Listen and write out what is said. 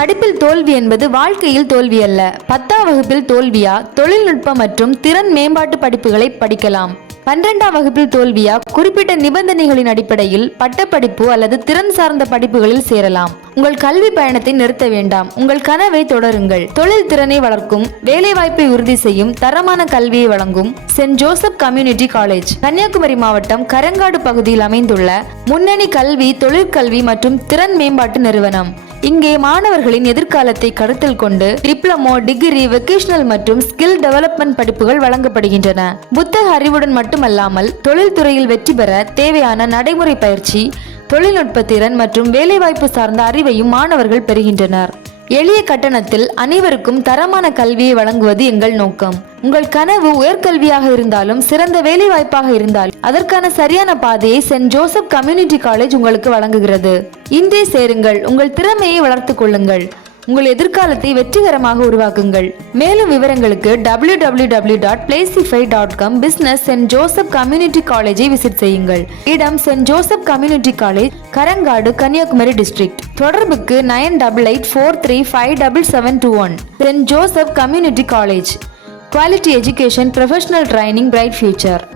படிப்பில் தோல்வி என்பது வாழ்க்கையில் தோல்வி அல்ல. 10ஆம் வகுப்பில் தோல்வியா, தொழில்நுட்ப மற்றும் திறன் மேம்பாட்டு படிப்புகளை படிக்கலாம். 12ஆம் வகுப்பில் தோல்வியா, குறிப்பிட்ட நிபந்தனைகளின் அடிப்படையில் பட்டப்படிப்பு அல்லது திறன் சார்ந்த படிப்புகளில் சேரலாம். உங்கள் கல்வி பயணத்தை நிறுத்த வேண்டாம். உங்கள் கனவை தொடருங்கள். தொழில் திறனை வளர்க்கும், வேலைவாய்ப்பை உறுதி செய்யும், தரமான கல்வியை வழங்கும் saint Joseph community college Kanyakumari மாவட்டம் கரங்காடு பகுதியில் அமைந்துள்ள முன்னணி கல்வி, தொழிற்கல்வி மற்றும் திறன் மேம்பாட்டு நிறுவனம். இங்கே மாணவர்களின் எதிர்காலத்தை கருத்தில் கொண்டு டிப்ளமோ, டிகிரி, வெகேஷனல் மற்றும் ஸ்கில் டெவலப்மெண்ட் படிப்புகள் வழங்கப்படுகின்றன. புத்தக அறிவுடன் மட்டுமல்லாமல் தொழில்துறையில் வெற்றி பெற தேவையான நடைமுறை பயிற்சி, தொழில்நுட்ப திறன் மற்றும் வேலைவாய்ப்பு சார்ந்த அறிவையும் மாணவர்கள் பெறுகின்றனர். எளிய கட்டணத்தில் அனைவருக்கும் தரமான கல்வியை வழங்குவது எங்கள் நோக்கம். உங்கள் கனவு உயர்கல்வியாக இருந்தாலும் சிறந்த வேலை வாய்ப்பாக இருந்தாலும் அதற்கான சரியான பாதையை சென்ட் ஜோசப் கம்யூனிட்டி காலேஜ் உங்களுக்கு வழங்குகிறது. இன்றே சேருங்கள். உங்கள் திறமையை வளர்த்துக் கொள்ளுங்கள். உங்கள் எதிர்காலத்தை வெற்றிகரமாக உருவாக்குங்கள். மேலும் விவரங்களுக்கு www.placify.com business saint Joseph community காலேஜை விசிட் செய்யுங்கள். இடம் saint Joseph community college, Karangadu, Kanyakumari district. தொடர்புக்கு 9888457721. Saint Joseph community college. Quality education, professional training, bright future.